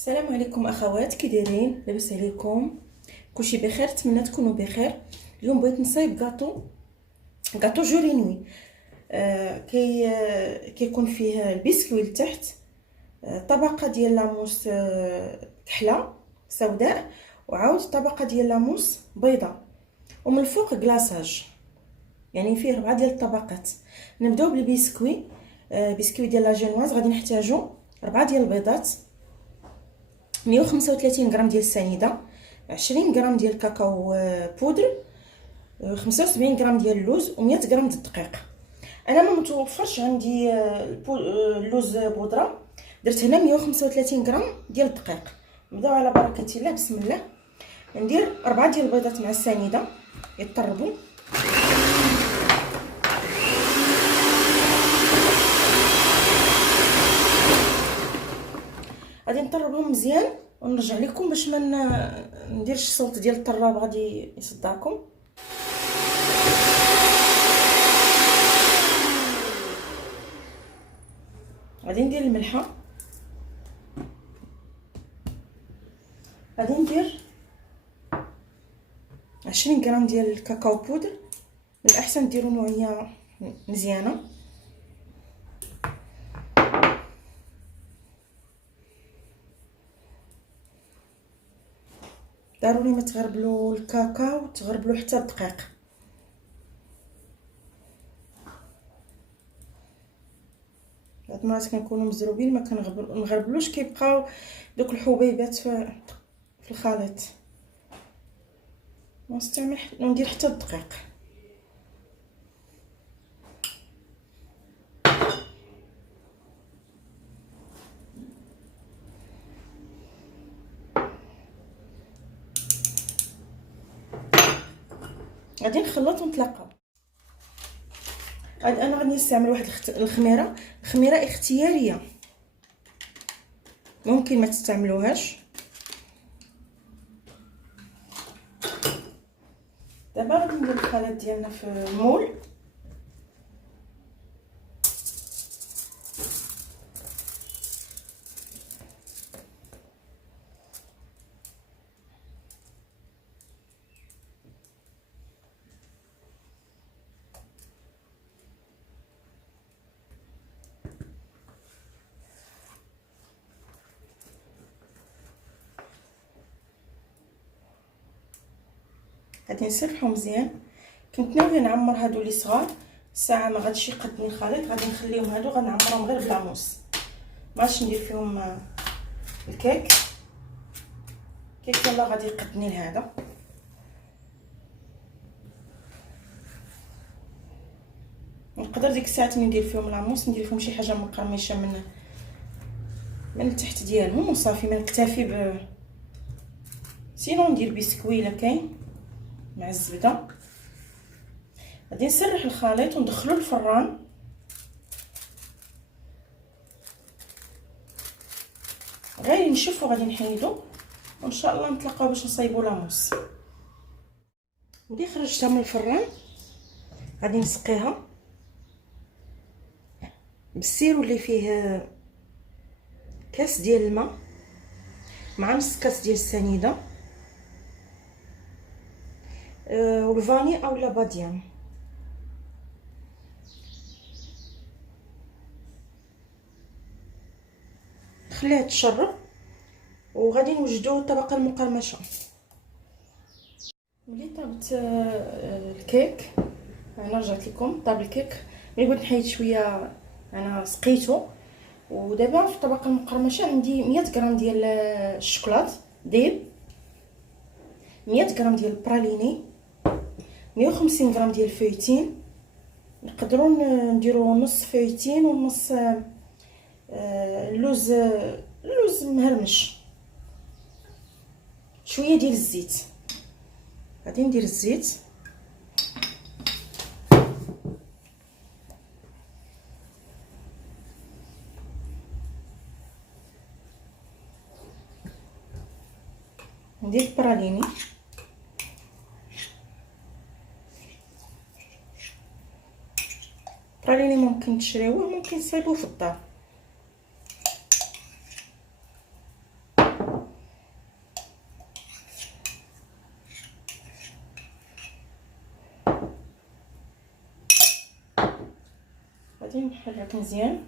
السلام عليكم اخوات، كي دايرين؟ لاباس عليكم؟ كلشي بخير؟ نتمنى تكونوا بخير. اليوم بغيت نصايب غاطو جورينوي. كيكون فيه البسكوي لتحت، طبقه ديال لاموس كحله سوداء، وعاود طبقه ديال لاموس بيضاء، ومن الفوق كلاصاج. يعني فيه 4 ديال الطبقات. نبداو بالبسكوي. بسكوي ديال لا جينواز. غادي نحتاجو 4 ديال البيضات، 135 غرام ديال السنيده، 20 غرام ديال الكاكاو بودر، 75 غرام ديال اللوز، و100 غرام د الدقيق. انا ما متوفرش عندي اللوز بودره، درت هنا 135 غرام ديال الدقيق. نبداو على بركه الله. بسم الله. ندير 4 ديال البيضات مع السنيده يطربوا. غادي نطربهم مزيان ونرجع لكم باش ما نديرش الصوت ديال الطراب، غادي يصدعكم. غادي ندير الملحه، غادي ندير 20 غرام ديال الكاكاو بودر. من الاحسن ديروا نوعيه مزيانه. ضروري ما تغربلوا الكاكاو، تغربلوا حتى الدقيق. بعض المرات كنكونوا مزروبين ما كنغربلوش، كيبقاو دوك الحبيبات في الخليط. ونستعمل ندير حتى الدقيق. غادي نخلط ونتلاقاو. انا غادي نستعمل واحد الخميره اختياريه، ممكن ما تستعملوهاش. دابا غادي ندير الخليط ديالنا في المول. غادي نسرحو مزيان. كنت ناويه نعمر هادو اللي صغار، ساعه ما غاديش يقدني الخليط. غادي نخليهم هادو، غنعمرهم غير بالعموس، ماش ندير فيهم الكيك. يلا غادي يقدني لهذا. نقدر ديك الساعات ندير فيهم العموس، ندير فيهم شي حاجه مقرمشه من التحت ديالهم وصافي. ما نكتفي سينو ندير بسكوي الا كاين مع الزبده. غادي نسرح الخليط وندخلو الفران. غير ينشف وغادي نحيدو، وان شاء الله نتلاقاو باش نصايبو لاموس. ملي خرجتها من الفران غادي نسقيها بالسيرو اللي فيه كاس ديال الماء مع نص كاس ديال السنيده، والفاني اولا باديان. خليها تشرب وغادي نوجدو الطبقه المقرمشه. ملي طابت الكيك، انا رجعت لكم طاب الكيك. ملي بغيت نحيد شويه انا سقيته. ودابا في الطبقه المقرمشه عندي 100 غرام ديال الشوكولات ديب، 100 غرام ديال البراليني، 150 غرام ديال الفويتين. نقدروا نديروا نص فويتين ونص اللوز مهرمش. شويه ديال الزيت. غادي ندير الزيت، ندير البراليني، البراليني ممكن تشريوه، ممكن تصايبوه في الدار. غادي نحرك مزيان.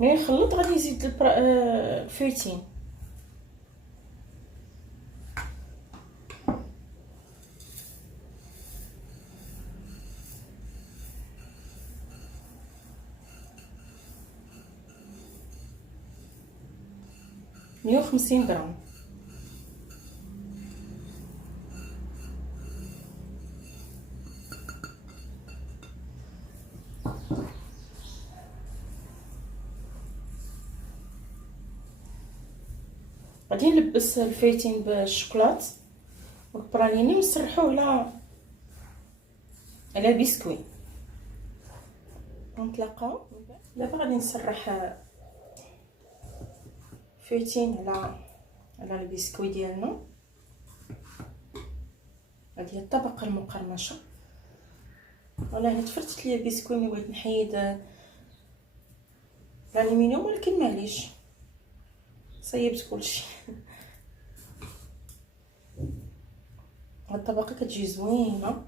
ملي نخلط غادي نزيد الفويتين. مية وخمسين غرام. غادي نلبس الفايتين بالشوكولات والبراليني ونسرحوه على البسكوي. نتلاقاو دابا. غادي نسرح فايتين على البسكوي ديالنا. هذه هي الطبقه المقرمشه. والله انا تفرتت ليا البسكوي ملي بغيت نحيد الالومنيوم، ولكن معليش صيبت كلشي. هاد الطبقه كتجي زوينه.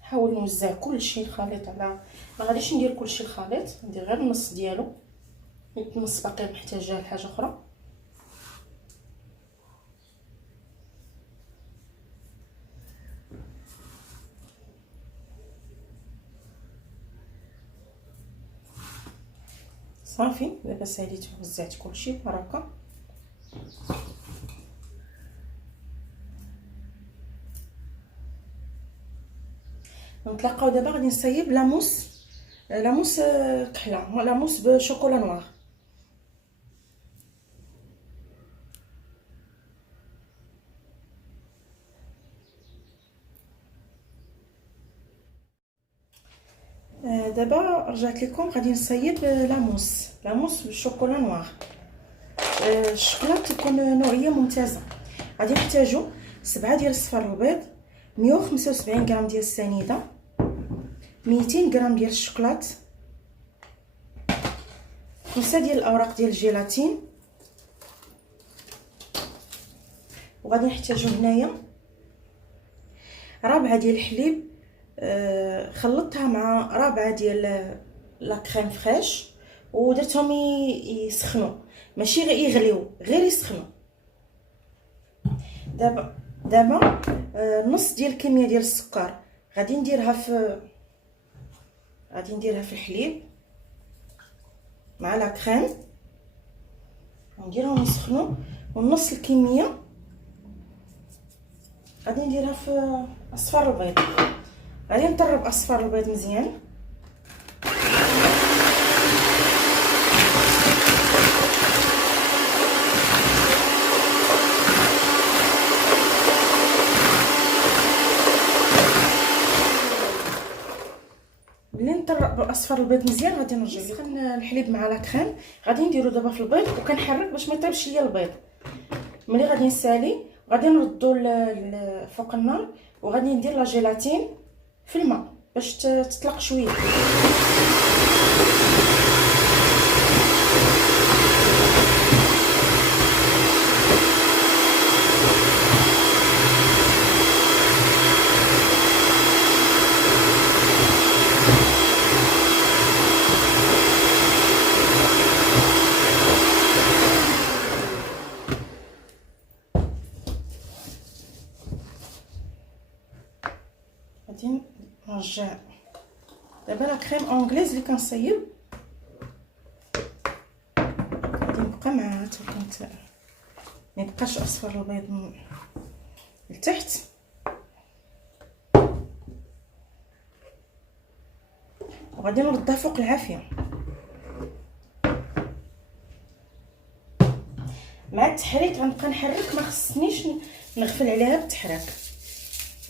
نحاول نوزع كلشي الخليط على، ما غاديش ندير كلشي الخليط، ندير غير النص ديالو، النص باقي محتاجه لحاجه اخرى. صافي دابا ساليت وزعت كلشي ببركه. نتلاقاو دابا. غادي نصايب لاموس كحله، لاموس بشوكولا نوار. دابا رجعت لكم. غادي نصايب لاموس بالشوكولا نوار. الشوكولا تكون نوعيه ممتازه. غادي نحتاجو 7 ديال صفار البيض، 175 غرام ديال السنيده، 200 غرام ديال الشوكولات، 5 ديال الاوراق ديال الجيلاتين. وغادي نحتاجو هنايا 4 ديال الحليب، خلطتها مع 4 ديال لا كريم فريش ودرتهم يسخنوا، ماشي غير يغليو، غير يسخنوا. دابا نص ديال الكميه ديال السكر غادي نديرها في الحليب مع لا كريم، نديرهم يسخنوا. ونص الكميه غادي نديرها في اصفر البيض. غادي نطرب اصفر البيض مزيان. ملي نطرب اصفر البيض مزيان غادي نرجع نسخن الحليب مع لا كريم. غادي نديرو دابا في البيض وكنحرك باش ما يطيبش ليا البيض. ملي غادي نسالي غادي نردو فوق النار، وغادي ندير لا جيلاتين في الماء باش تطلق شويه. غادي نرجع دابا لا كريم انغليز اللي كنصايب، غادي نبقى معاها حتى كنت ما يبقاش اصفر البيض من التحت. وغادي نردها فوق العافيه. مع التحريك غنبقى نحرك، ما خصنيش نغفل عليها بالتحريك.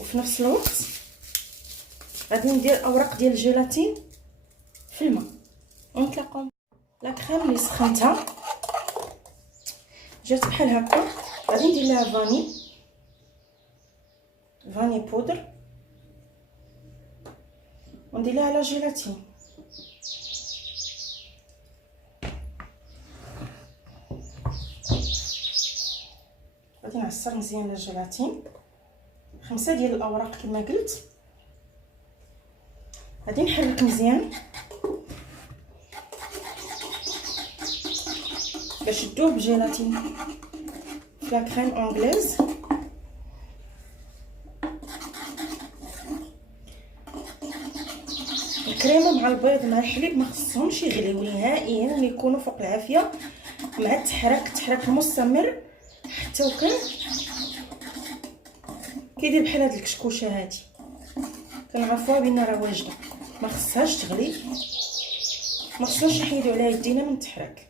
وفي نفس الوقت غادي ندير اوراق ديال الجيلاتين في الماء. ونتلاقاو. لا كريم اللي سخنتها جات بحال هكا، غادي ندير لها فاني بودر وندير لها لا جيلاتين. غادي نعصر مزيان لا جيلاتين، 5 ديال الاوراق كما قلت. غادي نحرك مزيان باش تذوب الجيلاتين في لا كريم انغليز. الكريمه مع البيض مع الحليب ما خصهمش يغليو نهائيا، يكونوا فوق العافيه مع التحرك المستمر حتى وكان كيدير بحال هاد الكشكوشه هادي. كنعرفوها بان راه واجده، ما خصهاش تغلي، ما خصناش نحيدو عليها يدينا من التحرك.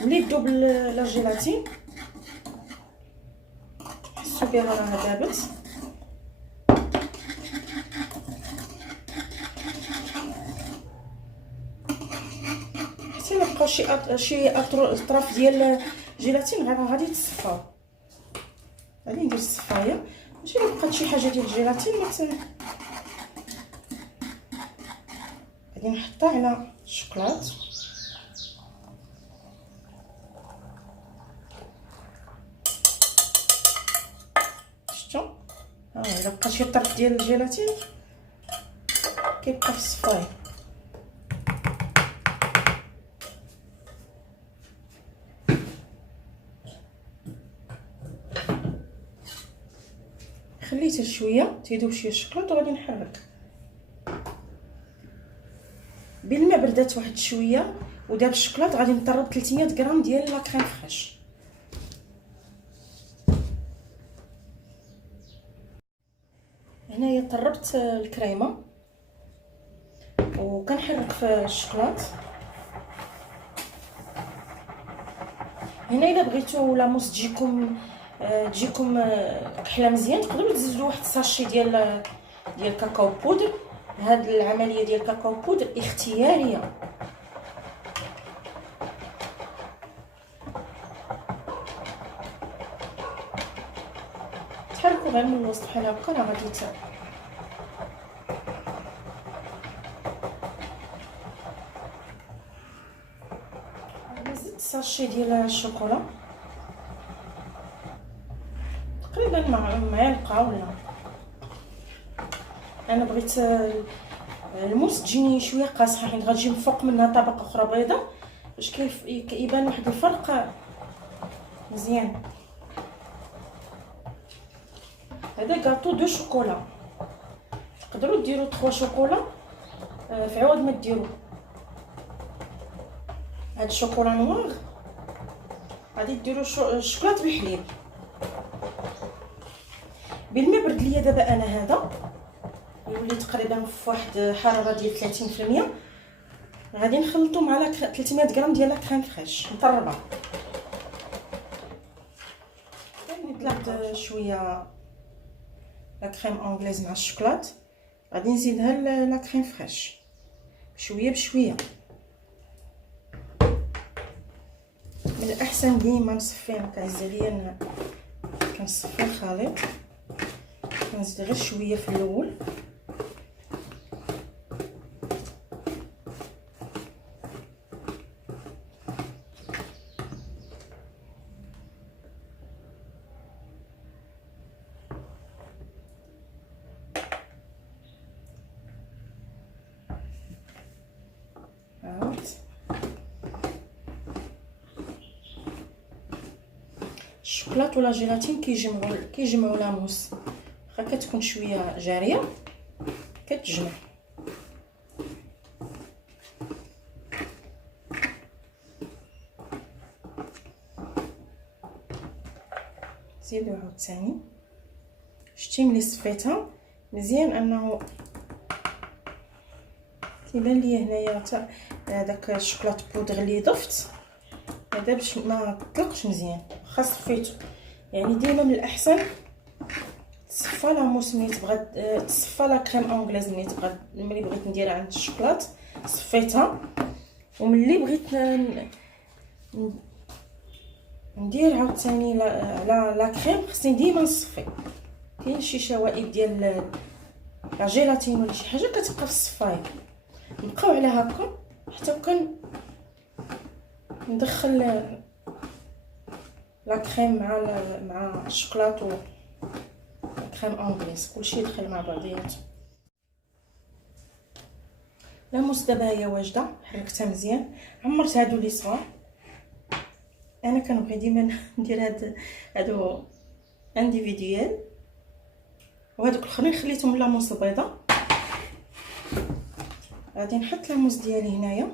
ملي تذوب لا جيلاتين حسوا بها راها دابت. حتى الا بقاو شي اطراف ديال الجيلاتين غادي تصفاو. غادي ندير الصفايه ماشي الا بقات شي حاجه ديال الجيلاتين غادي نحطها على الشوكولات. شفتوا ها الا بقى شي طرف ديال الجيلاتين كيبقى في الصفايه. خليته شويه تيذوب شويه الشوكولات وغادي نحرك بالماء. بردات واحد شويه وداب الشوكولات. غادي نطرب 300 غرام ديال لا كريم فريش. هنايا طربت الكريمه وكنحرك في الشوكولات. هنا الا بغيتو لا موس تجيكم كحله مزيان تقدروا تزيدوا واحد الساشي ديال كاكاو بودر. هاد العمليه ديال كاكاو بودر اختياريه. تحركوا غير من الوسط بحال هكا راه غادي زدت ساشي ديال الشوكولا تقريبا معلقه ولا. انا بغيت الموس تجيني شويه قاصحه حيت غتجي من فوق منها طبقه اخرى بيضاء باش يبان واحد الفرق مزيان. هذا كاطو دو شوكولا، تقدروا ديروا 3 شوكولا في عوض ما ديروا هاد الشوكولا نوار. غادي ديروا الشوكولات بالحليب بالماء. برد ليا دابا انا هذا يولي تقريبا في واحد حراره ديال 30%. غادي نخلطو مع 300 غرام ديال لا كريم فريش مطربه. نطلق شويه لا كريم انغليز مع الشوكولات. غادي نزيدها لا كريم فريش بشويه بشويه. من الاحسن ديما نصفي، ما كنعز عليا كنصفي الخليط. كنزيد غير شويه في الاول الشوكولات ولا جيلاتين كيجمعوا لا موس. واخا كتكون شويه جاريه كتجمع. زيدوا عاوتاني. شتي ملي صفيتها مزيان انه كيبان ليا هنايا حتى داك الشوكولات بودر اللي ضفت هذا باش ما تطلقش مزيان. خاص صفيتو يعني ديما من الاحسن تصفى لا موس ملي تبغى تصفى لا كريم انغليز ملي بغيت نديرها عند الشوكولات صفيتها. وملي بغيت ندير عاوتاني على لا كريم. خصني ديما نصفي، كاين شي شوائب ديال لا جيلاتين ولا شي حاجه كتبقى في الصفايه. نبقاو على هكا حتى وكان ندخل لا كريم مع الشوكولاط كريم انغليز، كلشي يدخل مع بعضياته. لاموس دابا هي واجده، حركتها مزيان، عمرت هادو لي صغار. انا كنبغي ديما ندير هادو انديفيديال، وهادوك الاخرين خليتهم لاموس البيضاء. غادي نحط لاموس ديالي هنايا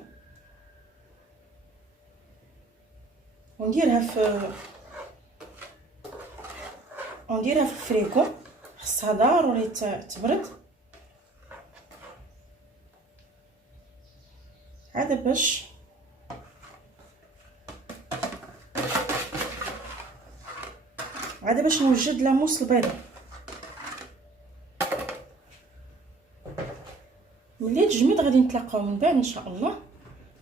ونديرها في الفريكو. خصها ضروري تبرد هذا باش نوجد لاموس البيضاء. ملي تجمد غادي نتلاقاو من بعد ان شاء الله.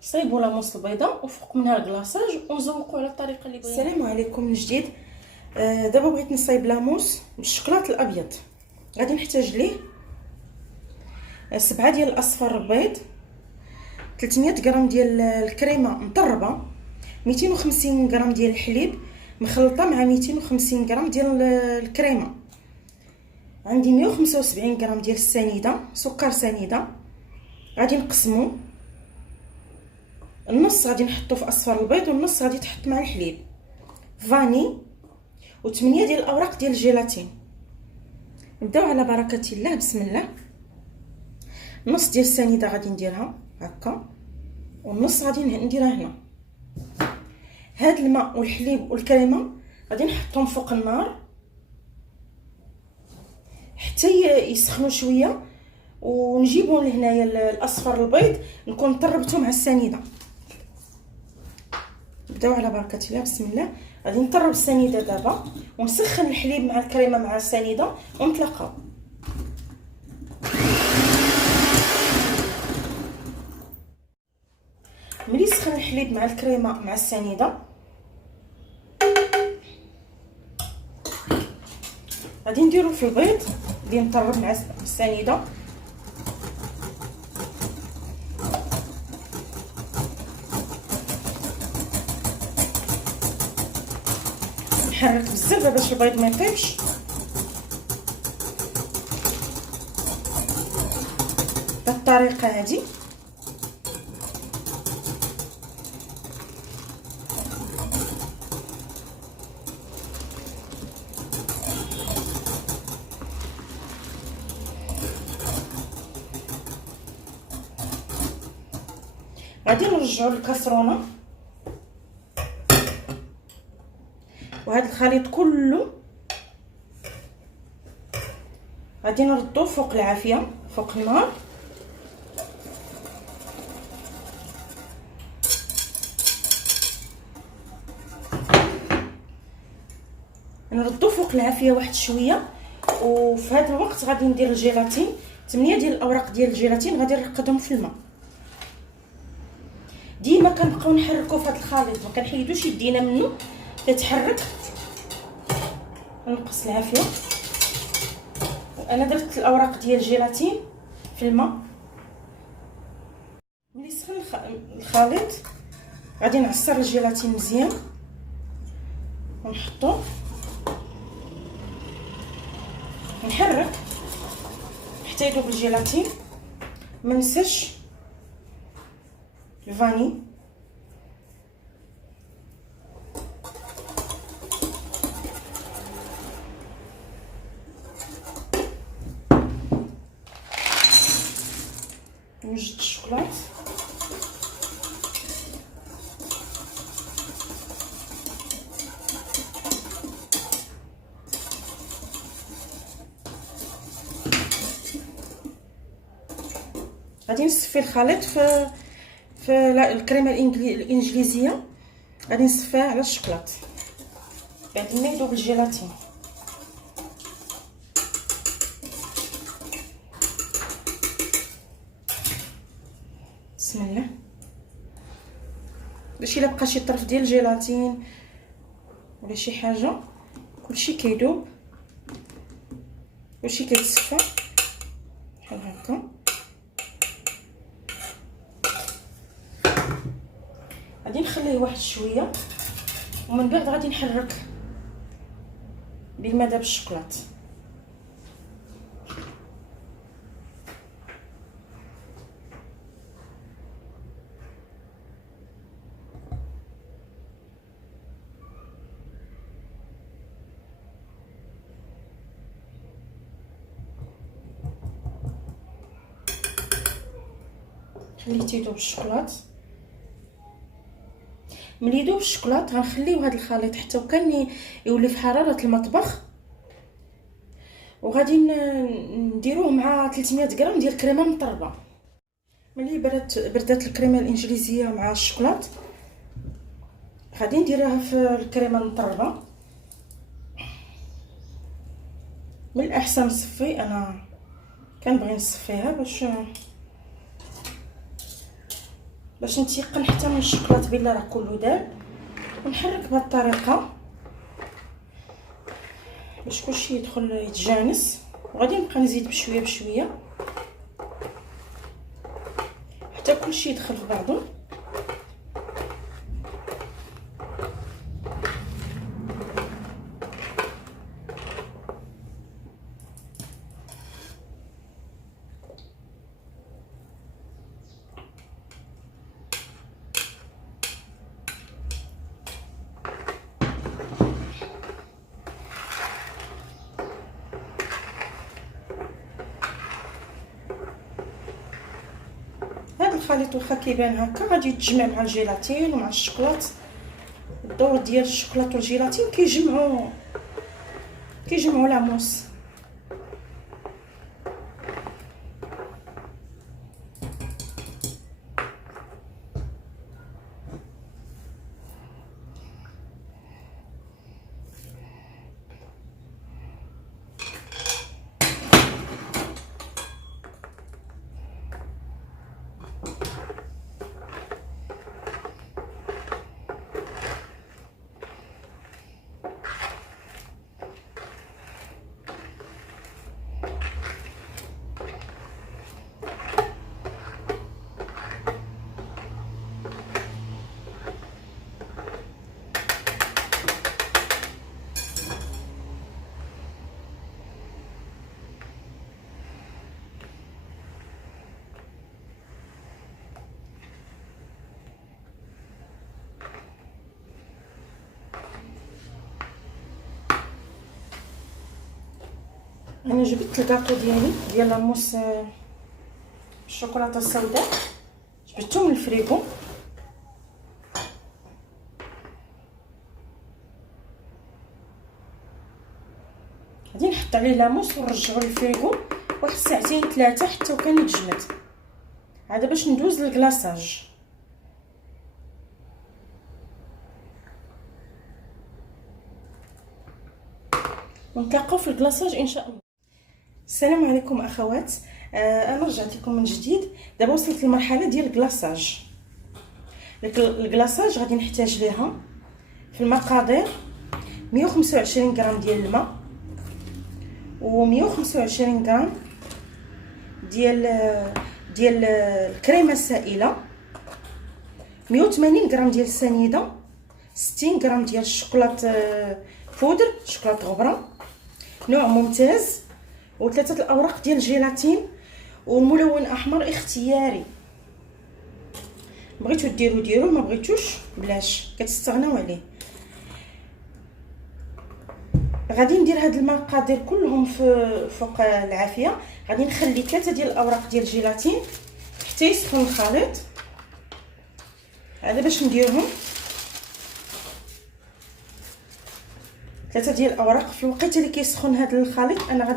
صايبوا لاموس البيضاء وفوق منها الكلاصاج ونزوقوا على الطريقه اللي بغينا. السلام عليكم من جديد. دابا بغيت نصايب لاموس بالشوكولاط الابيض. غادي نحتاج ليه 7 ديال الاصفر البيض، 300 غرام ديال الكريمه مطربه، 250 غرام ديال الحليب مخلطه مع 250 غرام ديال الكريمه، عندي 175 غرام ديال السنيده سكر سنيده. غادي نقسمو، النص غادي نحطو في اصفر البيض والنص غادي تحط مع الحليب، فاني و8 ديال الاوراق ديال الجيلاتين. نبداو على بركه الله. بسم الله. نص ديال السنيده غادي نديرها هكا والنص غادي نديرها هنا. هاد الماء والحليب والكريمه غادي نحطهم فوق النار حتى يسخنوا شويه، ونجيبوا لهنايا الاصفر البيض نكون طربته مع السنيده. نبداو على بركه الله. بسم الله. غادي نطرب السنيده دابا ونسخن الحليب مع الكريمه مع السنيده ونتلاقاو. ملي سخن الحليب مع الكريمه مع السنيده غادي نديرو في البيض اللي نطرب مع السنيده. نحرك بزاف باش البيض ما يطيبش. بالطريقه هذه غادي نرجعوا للكاسرونه، وهذا الخليط كله غادي نردوه فوق العافيه فوق النار. نردوه فوق العافيه واحد شويه. وفي هذا الوقت غادي ندير الجيلاتين، 8 ديال الاوراق ديال الجيلاتين غادي نرقدهم في الماء. ديما كنبقاو نحركو في هذا الخليط، ما كنحيدوش يدينا منه، كيتحرك. نقص العافيه. وانا درت الاوراق ديال الجيلاتين في الماء. ملي سخن الخليط غادي نعصر الجيلاتين مزيان ونحطو، نحرك حتى يذوب الجيلاتين. ما ننساش الفاني، نوجد الشوكولاط، غادي نصفي الخليط في الكريمه الانجليزيه، غادي نصفيها على الشوكولاط بعد ما يذوب الجيلاتين. بسم الله. باش الا بقى شي طرف ديال الجيلاتين ولا شي حاجه، كلشي كيذوب، كلشي كيتصفى بحال هكا. غادي نخليه واحد شويه، ومن بعد غادي نحرك بالماء داب الشوكولات. خليه تيذوب الشوكولات. ملي يذوب الشوكولات غنخليو هذا الخليط حتى وكان يولي في حراره المطبخ، وغادي نديروه مع 300 غرام ديال الكريمه المطربه. ملي بردات الكريمه الانجليزيه مع الشوكولات غادي نديرها في الكريمه المطربه. من الاحسن نصفي، انا كنبغي نصفيها باش نتيقن حتى من الشوكولات بلا راه كله داب، ونحرك بهذه الطريقه باش كلشي يدخل يتجانس. وغادي نبقى نزيد بشويه بشويه حتى كلشي يدخل في بعضه. هذا الخليط واخا كيبان هكا غادي يتجمع مع الجيلاتين ومع الشوكولات. الدور ديال الشوكولات والجيلاتين كيجمعوا لاموس. انا جبت الكاطو ديالي ديال لاموس الشوكولاته السوداء، جبدته من الفريغو. غادي نحط عليه لاموس ونرجعو للفريغو واحد ساعتين 3 حتى وكان يتجمد. عاد باش ندوز للكلاصاج. ونتلاقاو في الكلاصاج ان شاء الله. السلام عليكم اخوات، انا رجعت لكم من جديد. دابا وصلت للمرحله ديال الكلاصاج. الكلاصاج غادي نحتاج ليها في المقادير 125 غرام ديال الماء، و 125 غرام ديال الكريمه السائله، 180 غرام ديال السنيده، 60 غرام ديال الشوكولات بودر، شوكولات غبره نوع ممتاز، وثلاثه الاوراق ديال الجيلاتين، وملون احمر اختياري. بغيتو ديروا ما بغيتوش بلاش، كتستغناو عليه. غادي ندير هاد المقادير كلهم في فوق العافيه. غادي نخلي 3 ديال الاوراق ديال الجيلاتين حتى يسخن الخليط. هذا باش نديرهم 3 ديال الاوراق. في الوقت اللي كيسخن هذا الخليط انا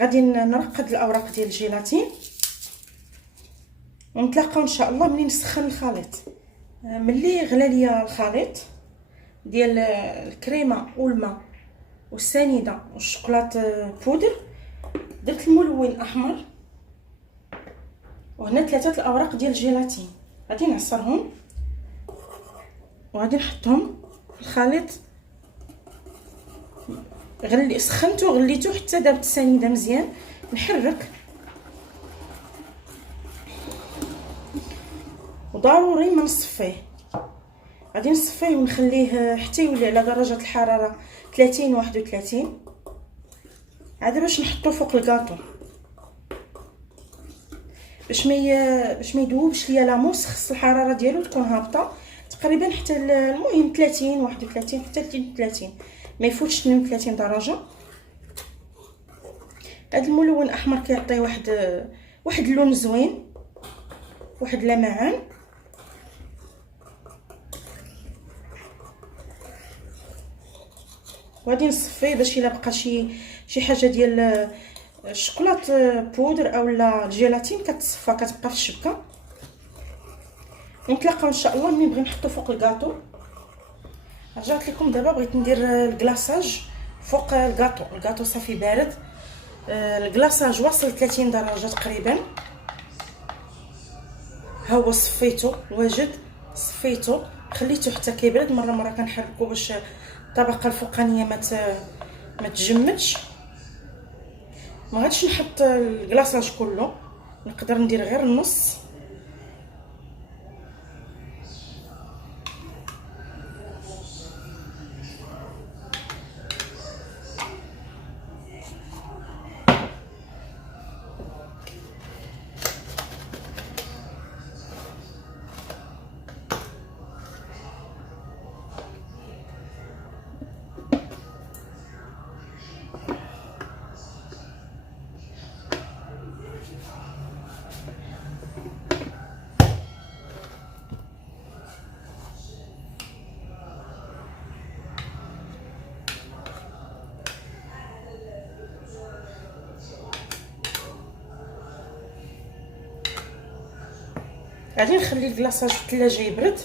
غادي نرقد الاوراق ديال الجيلاتين، ونتلاقاو ان شاء الله ملي نسخن الخليط. ملي غلى ليا الخليط ديال الكريمه والماء والسنيده والشوكولات بودر، درت الملون احمر، وهنا 3 الاوراق ديال الجيلاتين. غادي نعصرهم وغادي نحطهم في الخليط سخنته غليته حتى دابت السنيده مزيان. نحرك، وضروري ما نصفيه. غادي نصفيه ونخليه حتى يولي على درجه الحراره 30 31 عاد باش نحطو فوق الكاطو، باش ما يذوبش ليا لاموس. خص الحراره ديالو تكون هابطه تقريبا حتى المهم 30 31 حتى 32، ما يفوتش 32 درجه. هذا الملون الاحمر كيعطي واحد اللون زوين، واحد اللمعان. وغادي نصفيه باش الا بقى شي حاجه ديال الشوكولات بودر اولا الجيلاتين كتصفى كتبقى في الشبكه. ونتلاقاو ان شاء الله ملي نبغي نحطو فوق الكاطو. رجعت لكم دابا، بغيت ندير الكلاصاج فوق الكاطو صافي بارد. الكلاصاج واصل 30 درجه تقريبا. ها هو صفيتو واجد، صفيتو خليته حتى كيبرد. مره كنحركو باش الطبقه الفوقانيه ما تجمدش. ما غاديش نحط الكلاصاج كله، نقدر ندير غير النص. غادي نخلي الكلاصاج في الثلاجه يبرد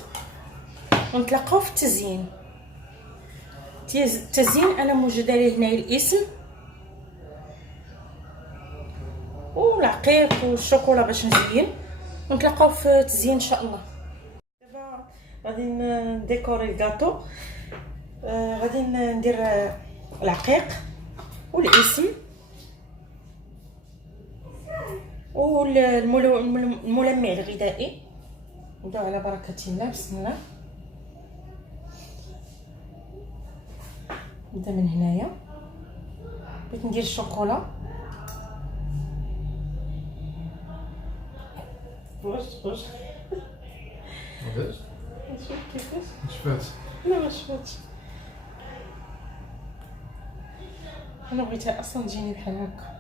ونتلاقاو في التزيين. انا موجده ليه هنايا الاسم والعقيق والشوكولا باش نزين، ونتلاقاو في التزيين ان شاء الله. دابا غادي نديكوري الكاطو. غادي ندير العقيق والاسم والملمع الغذائي. نبداو على بركه الله. بسم الله. نبدا من هنايا. بغيت ندير الشوكولا. واش علاش نشوف كيفاش شفات؟ لا ما شفتش. انا بغيتها اصلا تجيني بحال هكا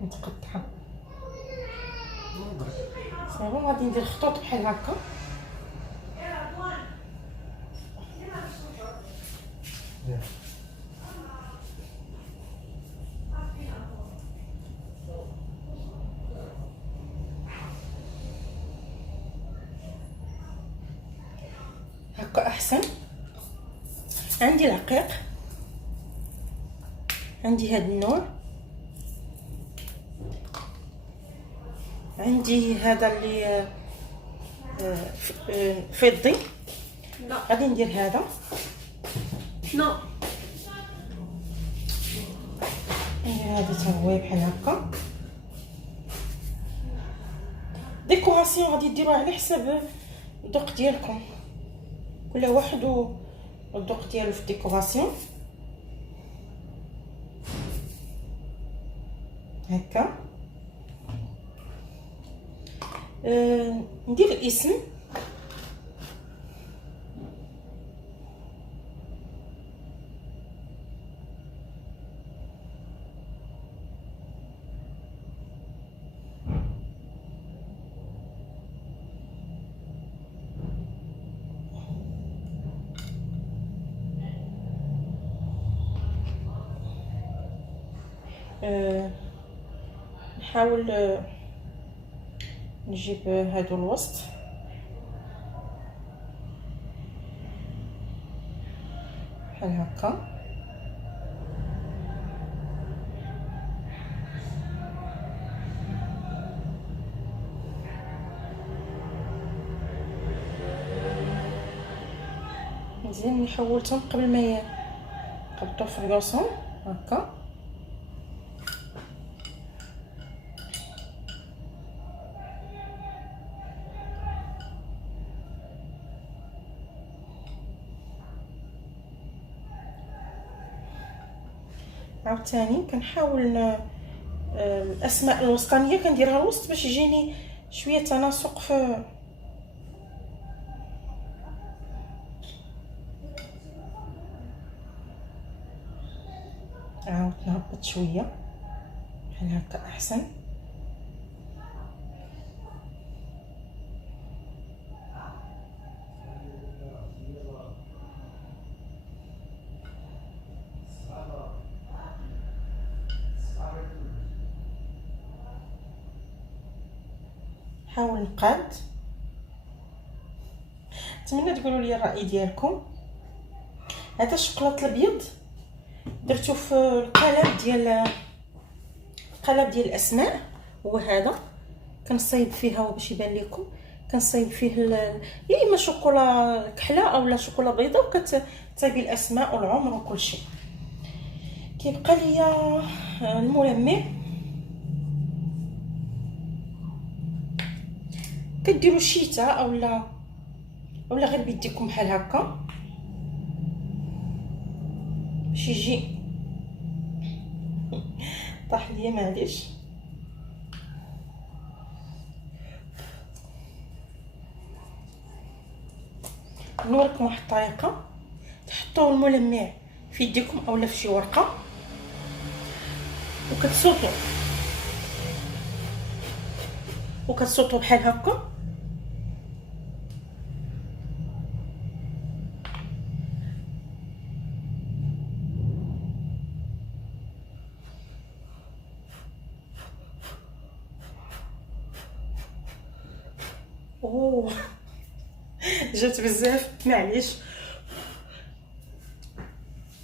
متقطعه. صافي غادي ندير خطوط بحال هكا. هكا احسن. عندي العقيق، عندي هذا النوع، عندي هذا اللي فضي. لا غادي ندير هذا. لا ندير هذا حتى هو بحال هكا. ديكوراسيون غادي ديروها على حساب الذوق ديالكم، كل واحد والذوق ديالو في الديكوراسيون. هكا ندير الاسم. نحاول نجيب هادو الوسط بحال هكا. مزيان ملي حولتهم قبل ما يقبطوا في البلاصون هكا. عاوتاني كنحاول الاسماء الوسطانيه كنديرها الوسط باش يجيني شويه تناسق في عاود نهبط شويه بحال هكا احسن. حاول نقاد. نتمنى تقولوا لي الراي ديالكم. هذا الشوكولاط الابيض درتو في القالب ديال الاسماء، هو هذا كنصايب فيها باش يبان لكم، كنصايب فيه يا اما شوكولا كحله اولا شوكولا بيضاء، وكتصايبي الاسماء والعمر وكل شيء. كيبقى ليا الملمع، كديروا شيتا اولا غير بيديكم بحال هكا باش يجي طاح ليا معليش. نوريكم واحد الطريقه تحطوا الملمع في يديكم اولا في شي ورقه وكتصوتوا بحال هكا، اوه جات بزاف معليش.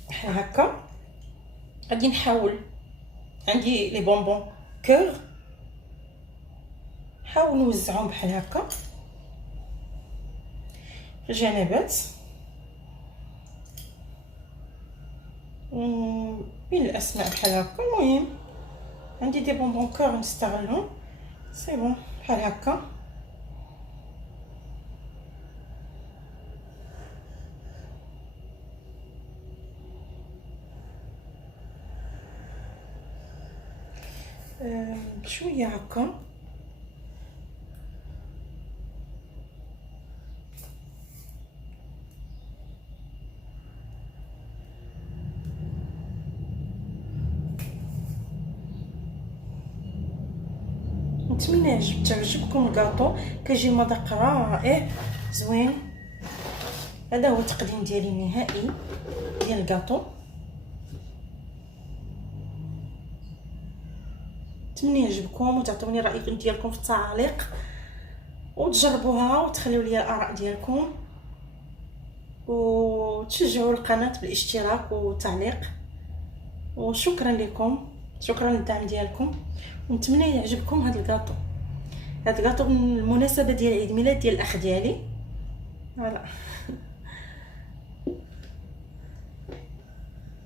بحال هكا غادي نحاول، عندي لي بونبون كور، نحاول نوزعهم بحال هكا في الجنبات بين الاسماء بحال هكا. المهم عندي دي بونبون كور نستغلهم، سي بون بحال هكا. شويه هكا نتمنى تعجبكم الكاطو، كيجي مذاق رائع زوين. هذا هو التقديم ديالي النهائي ديال الكاطو. نتمنى يعجبكم وتعطوني رايكم ديالكم في التعاليق وتجربوها وتخليو لي الاراء ديالكم، وتشجعوا القناه بالاشتراك والتعليق. وشكرا لكم، شكرا للدعم ديالكم، ونتمنى يعجبكم هذا الكاطو. هذا الكاطو بالمناسبه ديال عيد ميلاد ديال الاخ ديالي. فوالا.